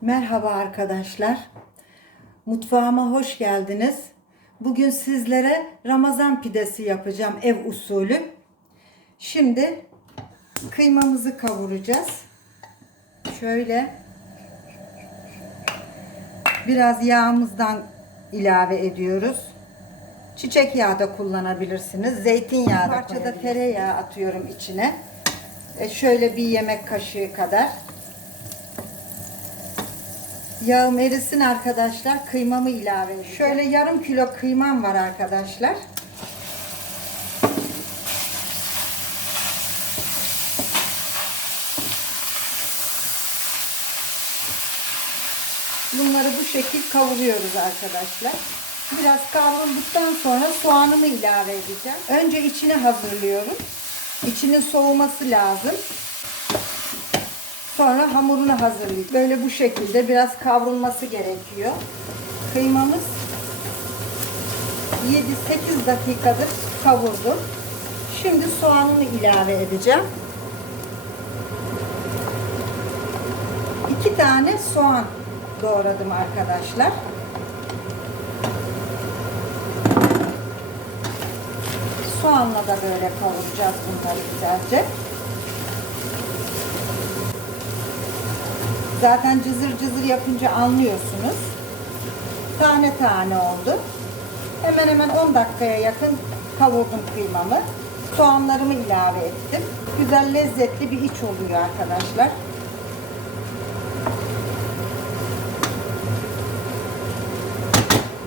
Merhaba arkadaşlar. Mutfağıma hoş geldiniz. Bugün sizlere Ramazan pidesi yapacağım ev usulü. Şimdi kıymamızı kavuracağız. Şöyle biraz yağımızdan ilave ediyoruz. Çiçek yağı da kullanabilirsiniz. Zeytinyağı da parçada tereyağı atıyorum içine. E şöyle bir yemek kaşığı kadar. Yağım erisin arkadaşlar. Kıymamı ilave edeceğim. Şöyle yarım kilo kıymam var arkadaşlar. Bunları bu şekil kavuruyoruz arkadaşlar. Biraz kavrulduktan sonra soğanımı ilave edeceğim. Önce içini hazırlıyorum. İçinin soğuması lazım. Sonra hamurunu hazırlayacağım. Böyle bu şekilde biraz kavrulması gerekiyor. Kıymamız 7-8 dakikadır kavurdum. Şimdi soğanını ilave edeceğim. 2 tane soğan doğradım arkadaşlar. Soğanla da böyle kavuracağız bunları güzelce. Zaten cızır cızır yapınca anlıyorsunuz. Tane tane oldu. Hemen hemen 10 dakikaya yakın kavurdum kıymamı. Soğanlarımı ilave ettim. Güzel lezzetli bir iç oluyor arkadaşlar.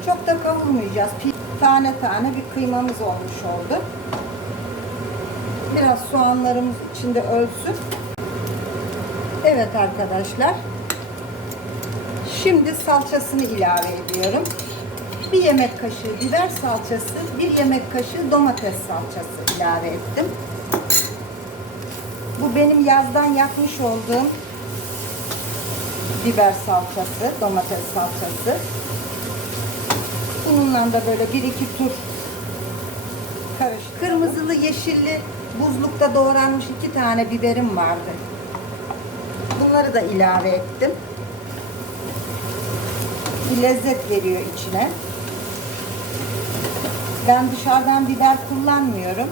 Çok da kavurmayacağız. Tane tane bir kıymamız olmuş oldu. Biraz soğanlarımız içinde ölsün. Evet arkadaşlar. Şimdi salçasını ilave ediyorum. Bir yemek kaşığı biber salçası, bir yemek kaşığı domates salçası ilave ettim. Bu benim yazdan yapmış olduğum biber salçası, domates salçası. Bununla da böyle bir iki tur karış. Kırmızılı, yeşilli buzlukta doğranmış iki tane biberim vardı. Bunları da ilave ettim. Bir lezzet veriyor içine. Ben dışarıdan biber kullanmıyorum.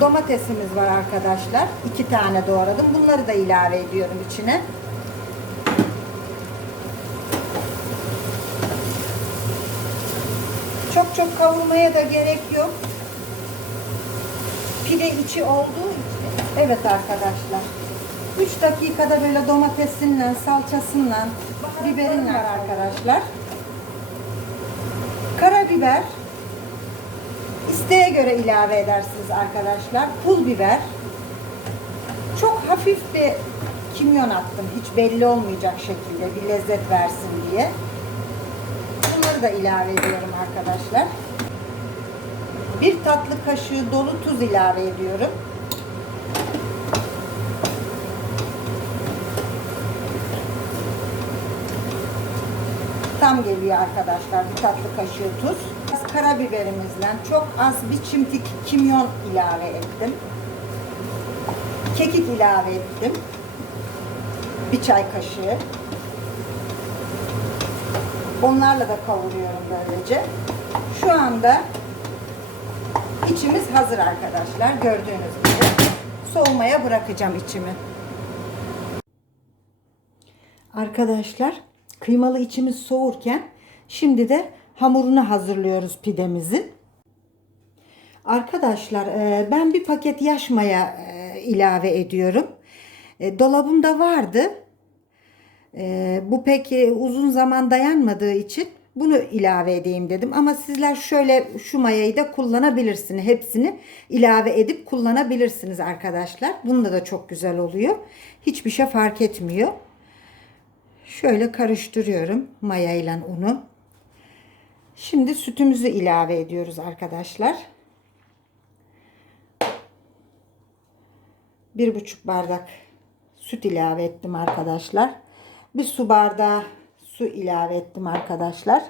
Domatesimiz var arkadaşlar. İki tane doğradım. Bunları da ilave ediyorum içine. Çok çok kavurmaya da gerek yok. Pide içi olduğu için. Evet arkadaşlar. 3 dakikada böyle domatesinle, salçasıyla, biberinle arkadaşlar. Karabiber isteğe göre ilave edersiniz arkadaşlar. Pul biber. Çok hafif bir kimyon attım. Hiç belli olmayacak şekilde bir lezzet versin diye. Bunları da ilave ediyorum arkadaşlar. Bir tatlı kaşığı dolu tuz ilave ediyorum. Tam geliyor arkadaşlar bir tatlı kaşığı tuz. Biraz karabiberimizle çok az bir çimdik kimyon ilave ettim. Kekik ilave ettim. Bir çay kaşığı. Onlarla da kavuruyorum böylece. Şu anda içimiz hazır arkadaşlar. Gördüğünüz gibi. Soğumaya bırakacağım içimi. Arkadaşlar kıymalı içimiz soğurken şimdi de hamurunu hazırlıyoruz pidemizin. Arkadaşlar e, ben bir paket yaş maya e, ilave ediyorum. E, Dolabımda vardı. Bu pek uzun zaman dayanmadığı için bunu ilave edeyim dedim. Ama sizler şöyle şu mayayı da kullanabilirsiniz. Hepsini ilave edip kullanabilirsiniz arkadaşlar. Bunda da çok güzel oluyor. Hiçbir şey fark etmiyor. Şöyle karıştırıyorum maya ile unu. Şimdi sütümüzü ilave ediyoruz arkadaşlar. Bir buçuk bardak süt ilave ettim arkadaşlar. Bir su bardağı su ilave ettim arkadaşlar.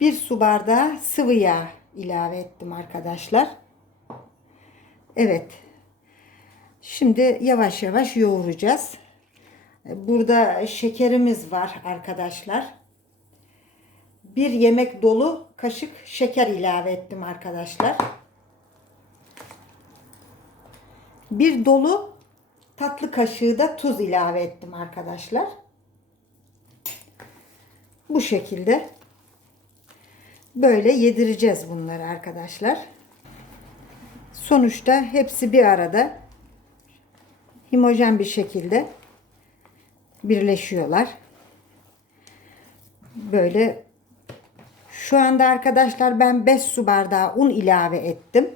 Bir su bardağı sıvı yağ ilave ettim arkadaşlar. Evet. Şimdi yavaş yavaş yoğuracağız. Burada şekerimiz var arkadaşlar. Bir yemek dolu kaşık şeker ilave ettim arkadaşlar. Bir dolu tatlı kaşığı da tuz ilave ettim arkadaşlar. Bu şekilde böyle yedireceğiz bunları arkadaşlar. Sonuçta hepsi bir arada homojen bir şekilde birleşiyorlar. Böyle şu anda arkadaşlar ben 5 su bardağı un ilave ettim.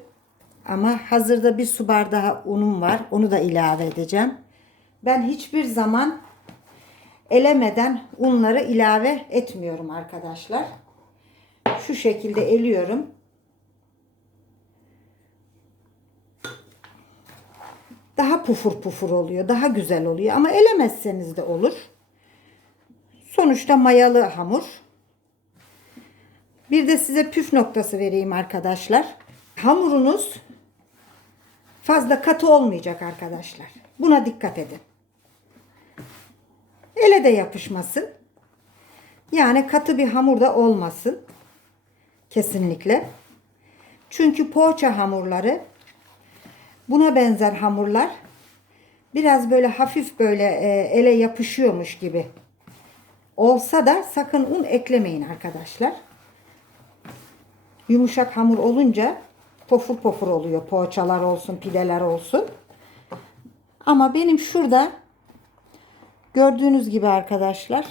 Ama hazırda bir su bardağı unum var. Onu da ilave edeceğim. Ben hiçbir zaman elemeden unları ilave etmiyorum arkadaşlar. Şu şekilde eliyorum. Daha pufur pufur oluyor. Daha güzel oluyor. Ama elemezseniz de olur. Sonuçta mayalı hamur. Bir de size püf noktası vereyim arkadaşlar. Hamurunuz fazla katı olmayacak arkadaşlar. Buna dikkat edin. Ele de yapışmasın. Yani katı bir hamur da olmasın. Kesinlikle. Çünkü poğaça hamurları buna benzer hamurlar biraz böyle hafif böyle e, ele yapışıyormuş gibi olsa da sakın un eklemeyin arkadaşlar. Yumuşak hamur olunca pofur pofur oluyor. Poğaçalar olsun, pideler olsun. Ama benim şurada gördüğünüz gibi arkadaşlar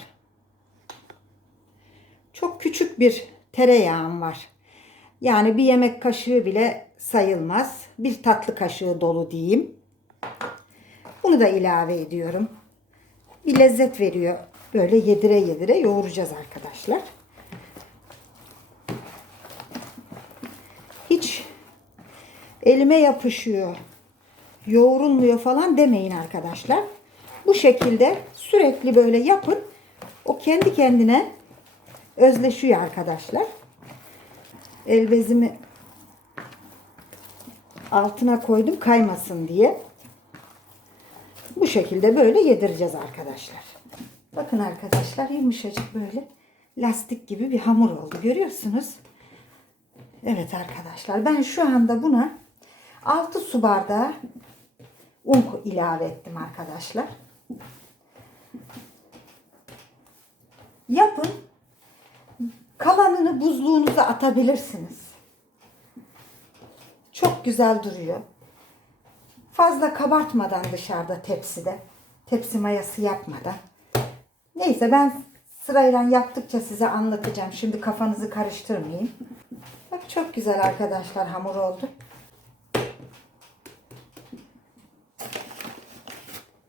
çok küçük bir tereyağım var. Yani bir yemek kaşığı bile sayılmaz. Bir tatlı kaşığı dolu diyeyim. Bunu da ilave ediyorum. Bir lezzet veriyor. Böyle yedire yedire yoğuracağız arkadaşlar. Hiç elime yapışıyor, yoğrulmuyor falan demeyin arkadaşlar. Bu şekilde sürekli böyle yapın. O kendi kendine özleşiyor arkadaşlar. El bezimi altına koydum kaymasın diye. Bu şekilde böyle yedireceğiz arkadaşlar. Bakın arkadaşlar yumuşacık böyle lastik gibi bir hamur oldu. Görüyorsunuz. Evet arkadaşlar ben şu anda buna 6 su bardağı un ilave ettim arkadaşlar. Yapın. Kalanını buzluğunuza atabilirsiniz. Çok güzel duruyor. Fazla kabartmadan dışarıda tepside. Tepsi mayası yapmadan. Neyse ben sırayla yaptıkça size anlatacağım. Şimdi kafanızı karıştırmayayım. Bak çok güzel arkadaşlar hamur oldu.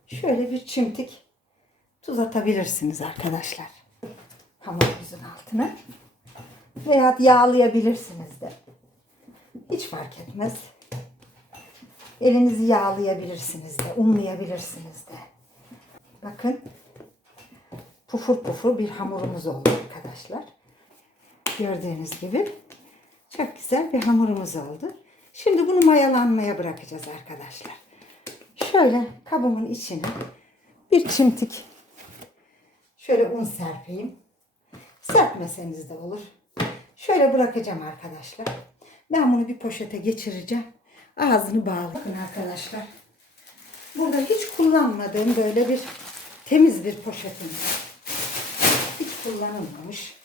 Şöyle bir çimtik tuz atabilirsiniz arkadaşlar. Hamurunuzun altına. Veya yağlayabilirsiniz. Hiç fark etmez. Elinizi yağlayabilirsiniz de, unlayabilirsiniz de. Bakın pufur pufur bir hamurumuz oldu arkadaşlar. Gördüğünüz gibi çok güzel bir hamurumuz oldu. Şimdi bunu mayalanmaya bırakacağız arkadaşlar. Şöyle kabımın içine bir çimtik şöyle un serpeyim. Serpmeseniz de olur. Şöyle bırakacağım arkadaşlar. Ben bunu bir poşete geçireceğim. Ağzını bağlayın arkadaşlar. Burada hiç kullanmadığım böyle bir temiz bir poşetim. Hiç kullanılmamış.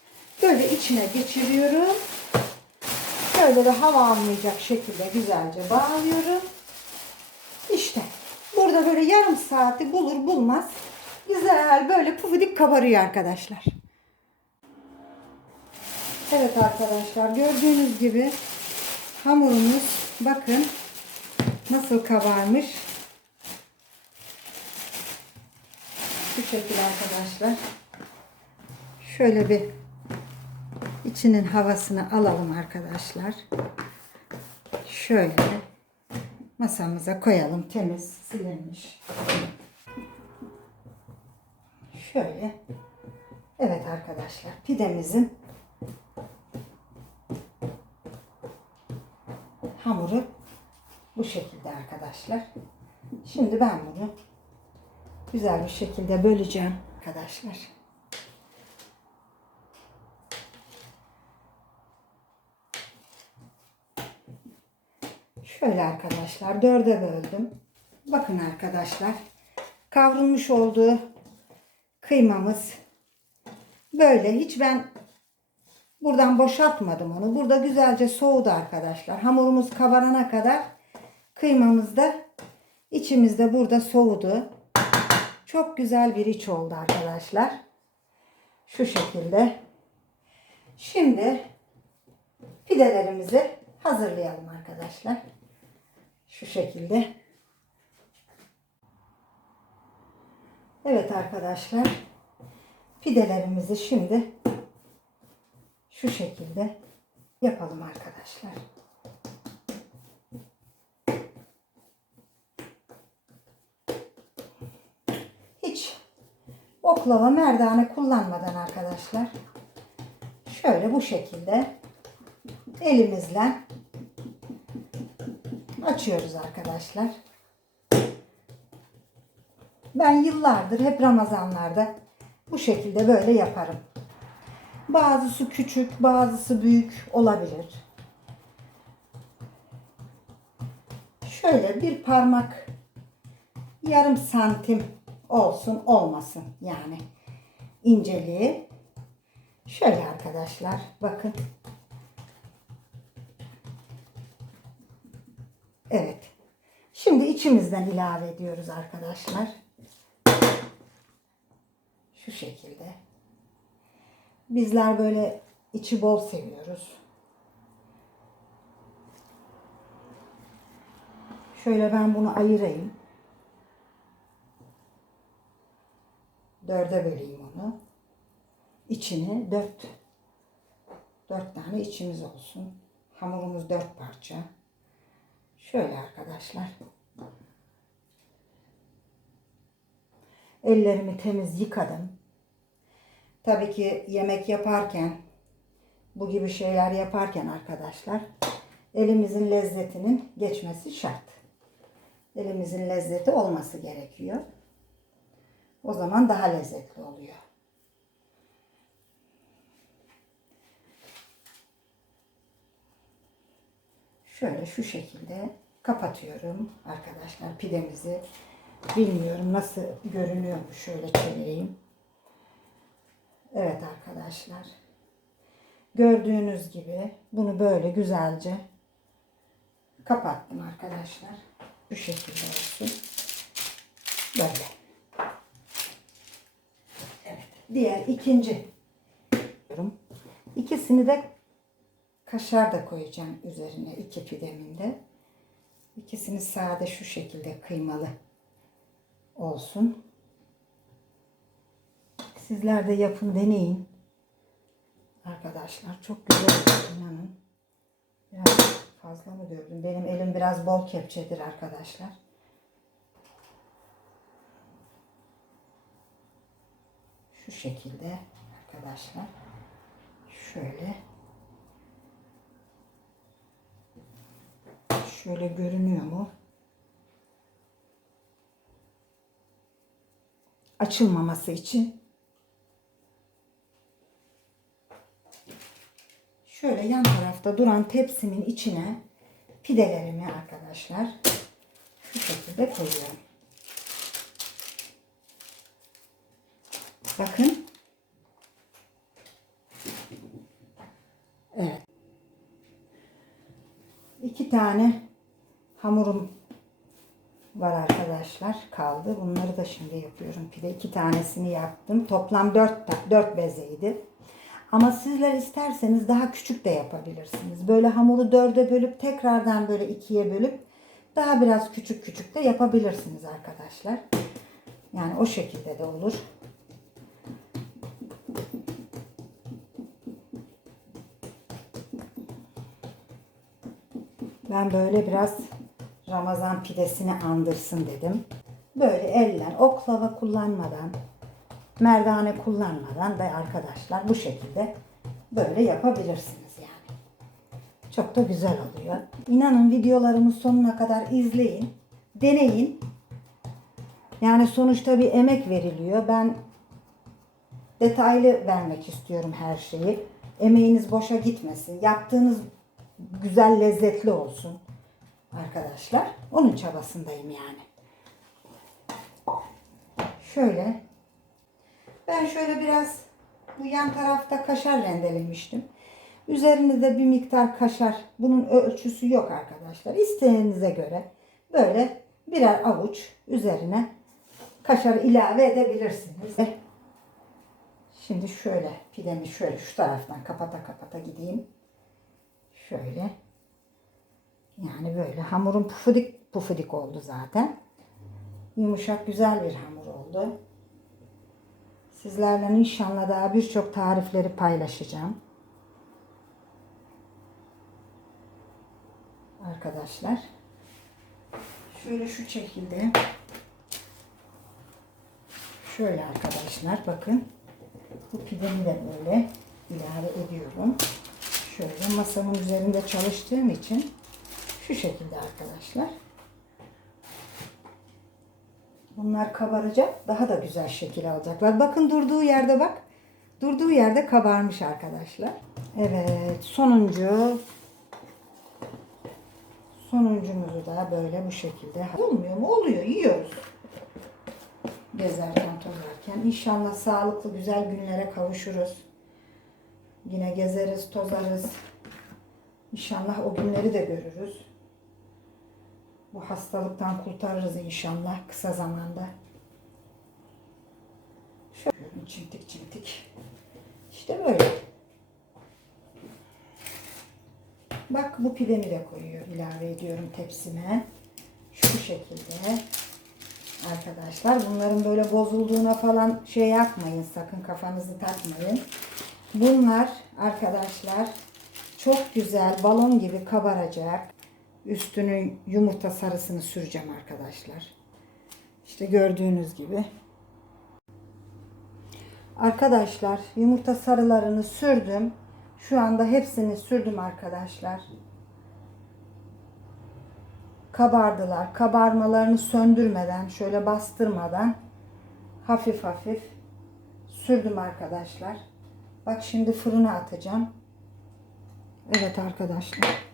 Böyle içine geçiriyorum. Şöyle de hava almayacak şekilde güzelce bağlıyorum. İşte burada böyle yarım saati bulur bulmaz güzel böyle pufidik kabarıyor arkadaşlar. Evet arkadaşlar gördüğünüz gibi hamurumuz bakın nasıl kabarmış. Şu şekilde arkadaşlar. Şöyle bir içinin havasını alalım arkadaşlar. Şöyle masamıza koyalım. Temiz, silinmiş. Şöyle. Evet arkadaşlar pidemizin hamuru bu şekilde arkadaşlar. Şimdi ben bunu güzel bir şekilde böleceğim arkadaşlar. Şöyle arkadaşlar dörde böldüm. Bakın arkadaşlar kavrulmuş olduğu kıymamız böyle hiç ben buradan boşaltmadım onu. Burada güzelce soğudu arkadaşlar. Hamurumuz kabarana kadar kıymamız da içimizde burada soğudu. Çok güzel bir iç oldu arkadaşlar. Şu şekilde. Şimdi pidelerimizi hazırlayalım arkadaşlar. Şu şekilde. Evet arkadaşlar. Pidelerimizi şimdi şu şekilde yapalım arkadaşlar. Hiç oklava merdane kullanmadan arkadaşlar şöyle bu şekilde elimizle açıyoruz arkadaşlar. Ben yıllardır hep Ramazanlarda bu şekilde böyle yaparım. Bazısı küçük, bazısı büyük olabilir. Şöyle bir parmak yarım santim olsun olmasın yani inceliği. Şöyle arkadaşlar bakın. Evet. Şimdi içimizden ilave ediyoruz arkadaşlar. Şu şekilde. Bizler böyle içi bol seviyoruz. Şöyle ben bunu ayırayım. Dörde böleyim onu. İçini dört, dört tane içimiz olsun. Hamurumuz dört parça. Şöyle arkadaşlar. Ellerimi temiz yıkadım. Tabii ki yemek yaparken bu gibi şeyler yaparken arkadaşlar elimizin lezzetinin geçmesi şart. Elimizin lezzeti olması gerekiyor. O zaman daha lezzetli oluyor. Şöyle şu şekilde kapatıyorum arkadaşlar pidemizi. Bilmiyorum nasıl görünüyor mu şöyle çevireyim. Evet arkadaşlar. Gördüğünüz gibi bunu böyle güzelce kapattım arkadaşlar. Bu şekilde olsun. Böyle. Evet. Diğer ikinci. İkisini de kaşar da koyacağım üzerine iki pidemin de. İkisini sade şu şekilde kıymalı olsun. Sizler de yapın deneyin. Arkadaşlar çok güzel inanın. Biraz fazla mı dövdüm? Benim elim biraz bol kepçedir arkadaşlar. Şu şekilde arkadaşlar. Şöyle. Şöyle görünüyor mu? Açılmaması için şöyle yan tarafta duran tepsimin içine pidelerimi arkadaşlar şu şekilde koyuyorum. Bakın. Evet. İki tane hamurum var arkadaşlar. Kaldı. Bunları da şimdi yapıyorum. Pide iki tanesini yaptım. Toplam dört, dört bezeydi. Ama sizler isterseniz daha küçük de yapabilirsiniz. Böyle hamuru dörde bölüp tekrardan böyle ikiye bölüp daha biraz küçük küçük de yapabilirsiniz arkadaşlar. Yani o şekilde de olur. Ben böyle biraz Ramazan pidesini andırsın dedim. Böyle elle oklava kullanmadan, merdane kullanmadan da arkadaşlar bu şekilde böyle yapabilirsiniz yani. Çok da güzel oluyor. İnanın videolarımı sonuna kadar izleyin, deneyin. Yani sonuçta bir emek veriliyor. Ben detaylı vermek istiyorum her şeyi. Emeğiniz boşa gitmesin. Yaptığınız güzel, lezzetli olsun arkadaşlar. Onun çabasındayım yani. Şöyle. Ben şöyle biraz bu yan tarafta kaşar rendelemiştim. Üzerinde de bir miktar kaşar. Bunun ölçüsü yok arkadaşlar. İsteğinize göre böyle birer avuç üzerine kaşar ilave edebilirsiniz. Şimdi şöyle pidemi şöyle şu taraftan kapata kapata gideyim. Şöyle. Yani böyle hamurun pufudik pufudik oldu zaten. Yumuşak güzel bir hamur oldu. Sizlerle inşallah daha birçok tarifleri paylaşacağım. Arkadaşlar. Şöyle şu şekilde. Şöyle arkadaşlar bakın. Bu pidemi de böyle ilave ediyorum. Şöyle masamın üzerinde çalıştığım için şu şekilde arkadaşlar. Bunlar kabaracak. Daha da güzel şekil alacaklar. Bakın durduğu yerde bak. Durduğu yerde kabarmış arkadaşlar. Evet. Sonuncu sonuncumuzu da böyle bu şekilde olmuyor mu? Oluyor. Yiyoruz. Gezerken tozarken. İnşallah sağlıklı güzel günlere kavuşuruz. Yine gezeriz, tozarız. İnşallah o günleri de görürüz. Bu hastalıktan kurtarırız inşallah kısa zamanda. Şöyle çimtik çimtik. İşte böyle. Bak bu pidemi de koyuyor, ilave ediyorum tepsime. Şu şekilde. Arkadaşlar bunların böyle bozulduğuna falan şey yapmayın sakın kafanızı takmayın. Bunlar arkadaşlar çok güzel balon gibi kabaracak. Üstünü yumurta sarısını süreceğim arkadaşlar. İşte gördüğünüz gibi. Arkadaşlar yumurta sarılarını sürdüm. Şu anda hepsini sürdüm arkadaşlar. Kabardılar. Kabarmalarını söndürmeden, şöyle bastırmadan hafif hafif sürdüm arkadaşlar. Bak şimdi fırına atacağım. Evet arkadaşlar.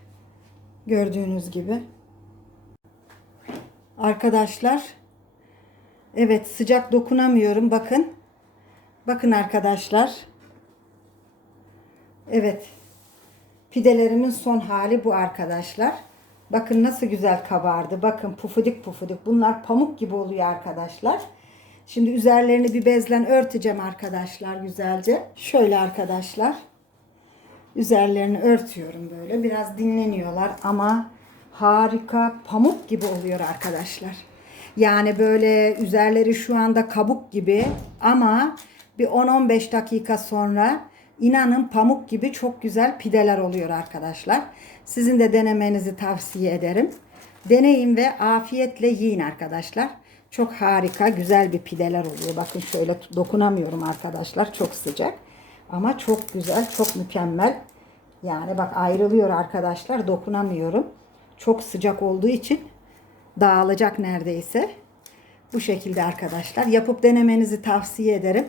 Gördüğünüz gibi. Arkadaşlar. Evet sıcak dokunamıyorum. Bakın. Bakın arkadaşlar. Evet. Pidelerimin son hali bu arkadaşlar. Bakın nasıl güzel kabardı. Bakın pufudik pufudik. Bunlar pamuk gibi oluyor arkadaşlar. Şimdi üzerlerini bir bezlen örteceğim arkadaşlar güzelce. Şöyle arkadaşlar. Üzerlerini örtüyorum böyle. Biraz dinleniyorlar ama harika pamuk gibi oluyor arkadaşlar. Yani böyle üzerleri şu anda kabuk gibi ama bir 10-15 dakika sonra inanın pamuk gibi çok güzel pideler oluyor arkadaşlar. Sizin de denemenizi tavsiye ederim. Deneyin ve afiyetle yiyin arkadaşlar. Çok harika, güzel bir pideler oluyor. Bakın şöyle dokunamıyorum arkadaşlar. Çok sıcak. Ama çok güzel, çok mükemmel. Yani bak ayrılıyor arkadaşlar. Dokunamıyorum. Çok sıcak olduğu için dağılacak neredeyse. Bu şekilde arkadaşlar. Yapıp denemenizi tavsiye ederim.